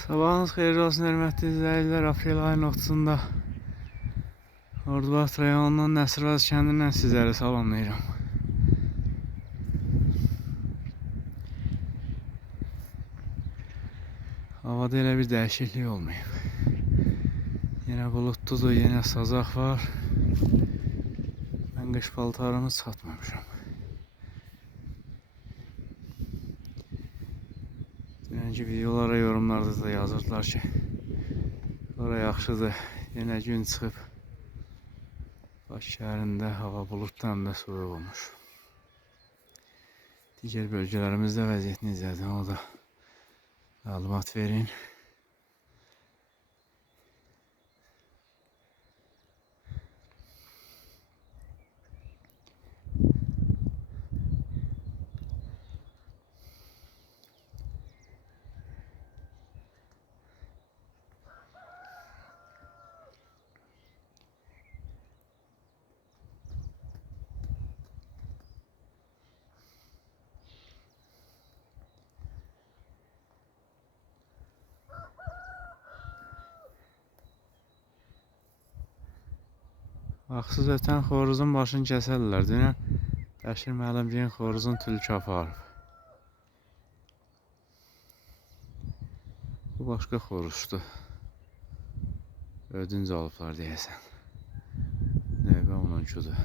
Sabahınız xeyirli olsun hörmətli izləyicilər. Aprel ayının 30-da Ordubad rayonunun Nəsirvaz kəndindən sizləri salamlayıram. Havada elə bir dəyişiklik olmayıb. Yenə buludludur, yenə sazaq var. Mən qış paltarımı satmamışam. Dünənki videolara yorumlarda da yazırdılar ki, ora yaxşıdır, yenə gün çıxıb. Bakı şəhərində hava buluddan da soyuq olmuş. Digər bölgələrimizdə vəziyyət necədir, o da məlumat verin. Vaxtsız ötən xoruzun başını kəsərlər. Dünən Bəşir müəllimciyin xoruzun tülkü aparıb. Bu başqa xoruzdur. Ödünc alıblar deyəsən. Növbə onunkudur.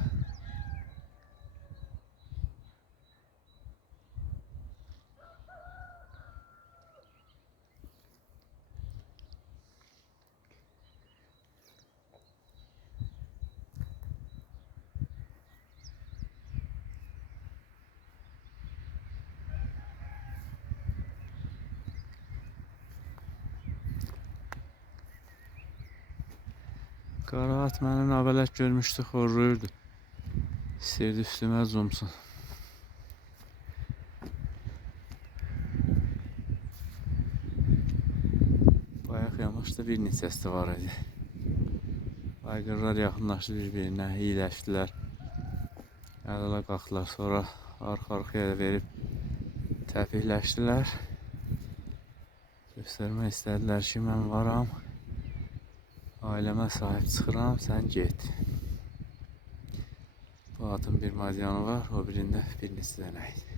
Qara at məni nabələt görmüşdü, xorruyurdu. İstəyirdi üstümə zumsun. Bayaq yamaçda bir neçəsi var idi. Aygırlar yaxınlaşdı bir-birinə, iyiləşdilər. Əl-ələ qalxdılar, sonra arxa-arxaya verib təpikləşdilər. Göstərmək istədilər ki, mən varam. Ailəmə sahib çıxıram, sən get. Bu atın bir madyanı var, o birində bir neçə dənə idi.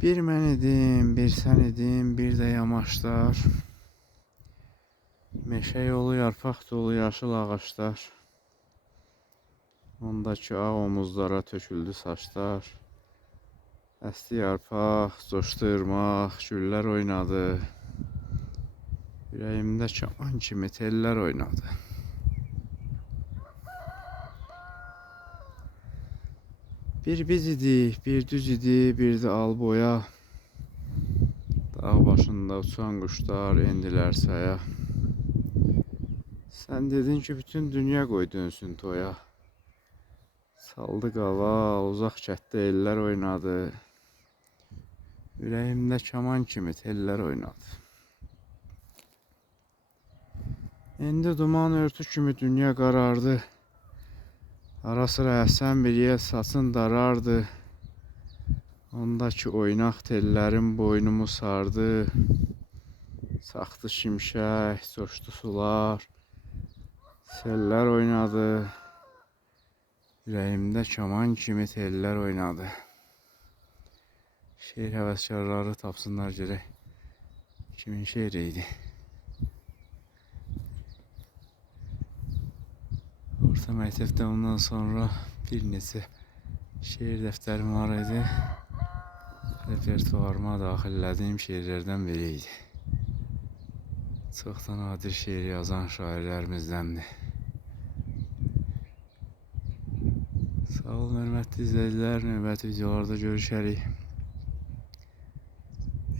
Bir mən idim, bir sən idim, bir də yamaçlar. Meşə yolu, yarpaq dolu yaşıl ağaçlar. Ondakı ağ omuzlara töküldü saçlar. Əsti yarpaq, coşdu ırmaq, güllər oynadı. Ürəyimdə kaman kimi tellər oynadı. Bir biz idik, bir düz idi, bir də al boya. Dağ başında uçan quşlar endilər saya. Sən dedin ki, bütün dünya qoy dönsün toya. Saldı qava, uzaq kətdə ellər oynadı. Ürəyimdə kaman kimi tellər oynadı. İndi duman örtü kimi dünya qarardı. Ara sıra əsən bir yel saçın darardı. Ondakı oynaq tellərim boynumu sardı. Saxdı şimşək, coşdu sular. Sellər oynadı. Ürəyimdə kaman kimi tellər oynadı. Şeir həvəskarları tapsınlar görək. Kimin şeiri idi? Orta məktəbdə ondan sonra bir neçə şeir dəftərim var idi. Repertuarıma daxillədiyim şeirlərdən biri idi. Çox da nadir şeir yazan şairlərimizdəndir. Sağ olun, hörmətli izləyicilər. Növbəti videolarda görüşərik.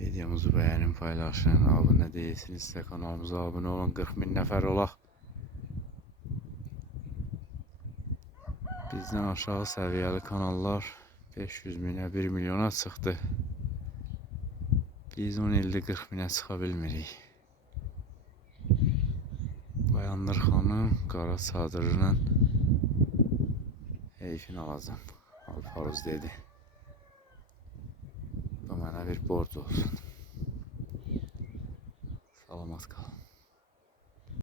Videomuzu bəyənin, paylaşın, abunə deyilsinizsə kanalımıza abunə olun. 40 min nəfər olaq. Bizden aşağı səviyyəli kanallar 500 minə, 1 milyona çıxdı. Biz 10 ildir 40 minə çıxa bilmirik. Bayandır xanım qara çadırının heyfini alacağım. Alfaruz dedi. Bu mənə bir borc olsun. Salamat qalın.